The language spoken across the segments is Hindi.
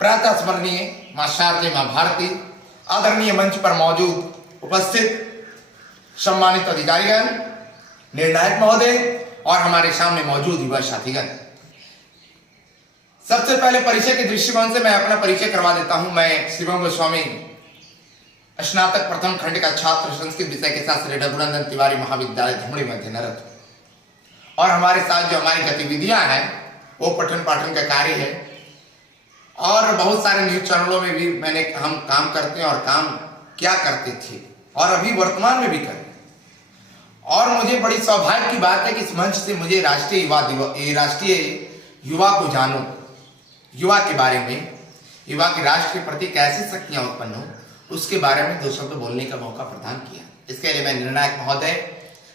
प्रातः स्मरणीय मां शारदे मां भारती, आदरणीय मंच पर मौजूद उपस्थित सम्मानित अधिकारीगण, निर्णायक महोदय और हमारे सामने मौजूद युवा साथीगण, सबसे पहले परिचय के दृष्टिकोण से मैं अपना परिचय करवा देता हूं। मैं शिवम गोस्वामी, स्नातक प्रथम खंड का छात्र, संस्कृत विषय के साथ श्री रघुनंदन तिवारी महाविद्यालय धुमड़ी में अध्ययनरत, और हमारे साथ जो हमारी गतिविधियां हैं वो पठन पाठन का कार्य है, और बहुत सारे न्यूज चैनलों में भी हम काम करते हैं और काम क्या करते थे और अभी वर्तमान में भी करें। और मुझे बड़ी सौभाग्य की बात है कि इस मंच से मुझे राष्ट्रीय युवा को जानो, युवा के बारे में, युवा के राष्ट्र के प्रति कैसी शक्तियां उत्पन्न हो, उसके बारे में दो शब्द बोलने का मौका प्रदान किया। इसके लिए मैं निर्णायक महोदय,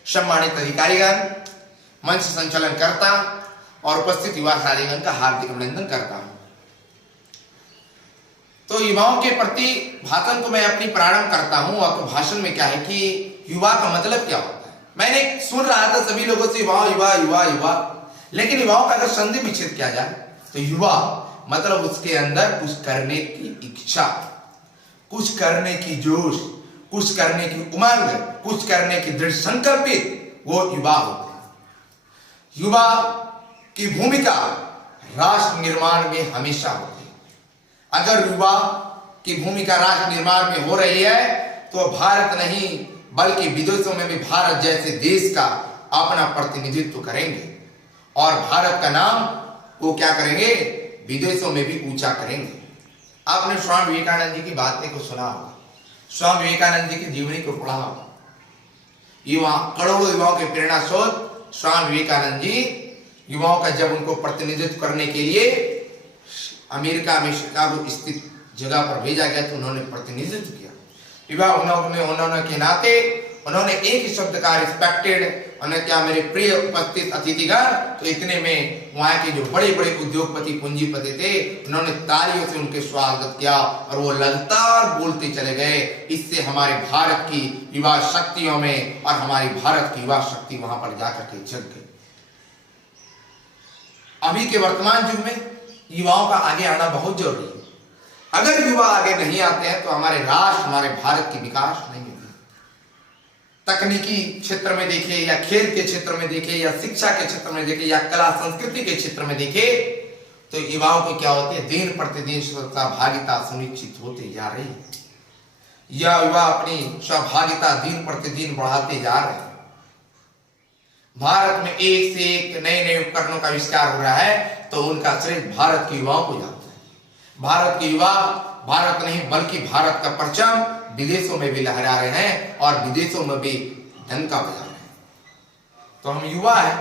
सम्मानित अधिकारीगण, मंच संचालन करता और उपस्थित युवा साथीगण का हार्दिक अभिनंदन करता हूं। तो युवाओं के प्रति भाषण को मैं अपनी प्रारंभ करता हूं। और भाषण में क्या है कि युवा का मतलब क्या होता है। मैंने सुन रहा था सभी लोगों से युवा युवा युवा युवा, लेकिन युवाओं का अगर संधि विच्छेद किया जाए तो युवा मतलब उसके अंदर कुछ करने की इच्छा, कुछ करने की जोश, कुछ करने की उमंग, कुछ करने की दृढ़ संकल्पित, वो युवा होते हैं। युवा की भूमिका राष्ट्र निर्माण में हमेशा होती है। अगर युवा की भूमिका राष्ट्र निर्माण में हो रही है तो भारत नहीं बल्कि विदेशों में भी भारत जैसे देश का अपना प्रतिनिधित्व करेंगे, और भारत का नाम वो क्या करेंगे, विदेशों में भी ऊंचा करेंगे। आपने स्वामी विवेकानंद जी की बातें को सुना होगा, स्वामी विवेकानंद जी की जीवनी को पढ़ा होगा। युवा, करोड़ों युवाओं के प्रेरणा स्रोत स्वामी विवेकानंद जी, युवाओं का जब उनको प्रतिनिधित्व करने के लिए अमेरिका में शिकागो स्थित जगह पर भेजा गया तो उन्होंने प्रतिनिधित्व किया। युवा उन्होंने के नाते उन्होंने एक ही शब्द का रिस्पेक्टेड, उन्हें क्या मेरे प्रिय उपस्थित अतिथिगण, तो इतने में वहां के जो बड़े बड़े उद्योगपति पूंजीपति थे उन्होंने तालियों से उनके स्वागत किया और वो लगातार बोलते चले गए। इससे हमारे भारत की युवा शक्तियों में और हमारी भारत की युवा शक्ति वहां पर जाकर के जग गई। अभी के वर्तमान युग में युवाओं का आगे आना बहुत जरूरी है। अगर युवा आगे नहीं आते हैं तो हमारे राष्ट्र, हमारे भारत की विकास नहीं होगी। तकनीकी क्षेत्र में देखें या खेल के क्षेत्र में देखें या शिक्षा के क्षेत्र में देखें या कला संस्कृति के क्षेत्र में देखें तो युवाओं की क्या होती है, दिन प्रतिदिन सहभागिता सुनिश्चित होती जा रही है। यह युवा अपनी सहभागिता दिन प्रतिदिन बढ़ाते जा रहे हैं। भारत में एक से एक नए नए उपकरणों का आविष्कार हो रहा है तो उनका श्रेय भारत के युवाओं को जाता है। भारत के युवा भारत नहीं बल्कि भारत का परचम विदेशों में भी लहरा रहे हैं और विदेशों में भी डंका बजा रहे हैं। तो हम युवा हैं।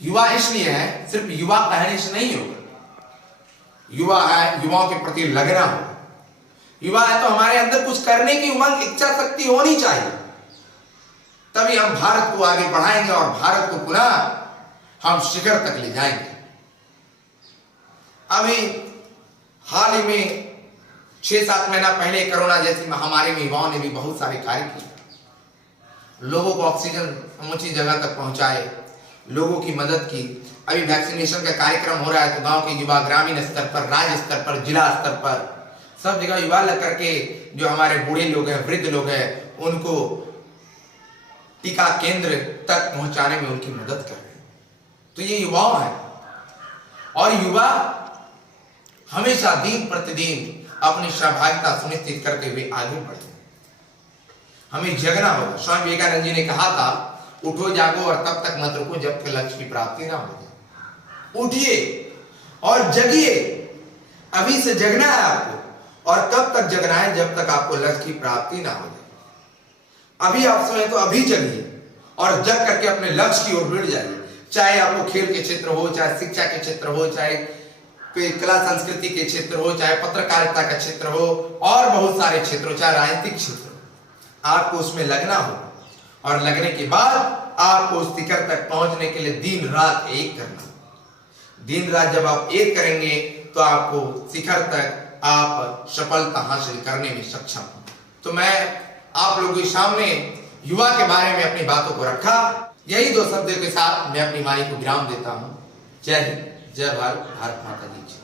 युवा इसलिए है, सिर्फ युवा कहने से नहीं होगा। युवा है, युवाओं के प्रति लगना होगा। युवा है तो हमारे अंदर कुछ करने की उमंग, इच्छा शक्ति होनी चाहिए, तभी हम भारत को आगे बढ़ाएंगे और भारत को पुनः हम शिखर तक ले जाएंगे। अभी हाल ही में 6-7 महीना पहले कोरोना जैसी महामारी में युवाओं ने भी बहुत सारे कार्य किए, लोगों को ऑक्सीजन समुचित जगह तक पहुंचाए, लोगों की मदद की। अभी वैक्सीनेशन का कार्यक्रम हो रहा है तो गांव के युवा ग्रामीण स्तर पर, राज्य स्तर पर, जिला स्तर पर, सब जगह युवा लग करके जो हमारे बूढ़े लोग हैं, वृद्ध लोग हैं, उनको टीका केंद्र तक पहुंचाने में उनकी मदद कर रहे हैं। तो ये युवाओं है, और युवा हमेशा दिन प्रतिदिन अपनी सहभागिता सुनिश्चित करते हुए आगे बढ़े। हमें जगना होगा। स्वामी विवेकानंद जी ने कहा था, उठो जागो और तब तक मत रुको जब तक लक्ष्य की प्राप्ति ना हो जाए। उठिए और जगिए, अभी से जगना है आपको, और कब तक जगना है, जब तक आपको लक्ष्य की प्राप्ति ना हो जाए। अभी आप सोए तो अभी जगिए और जग करके अपने लक्ष्य की ओर बढ़ जाइए। चाहे आपको खेल के क्षेत्र हो, चाहे शिक्षा के क्षेत्र हो, चाहे कला संस्कृति के क्षेत्र हो, चाहे पत्रकारिता का क्षेत्र हो, और बहुत सारे क्षेत्र हो, चाहे राजनीतिक क्षेत्र हो, आपको उसमें लगना हो, और लगने के बाद आपको उस शिखर तक पहुंचने के लिए दिन रात एक करना। दिन रात जब आप एक करेंगे तो आपको शिखर तक आप सफलता हासिल करने में सक्षम हो। तो मैं आप लोगों के सामने युवा के बारे में अपनी बातों को रखा। यही दो शब्दों के साथ मैं अपनी वाणी को विराम देता हूं। जय हिंद, जय भारत, भारत माता की जय।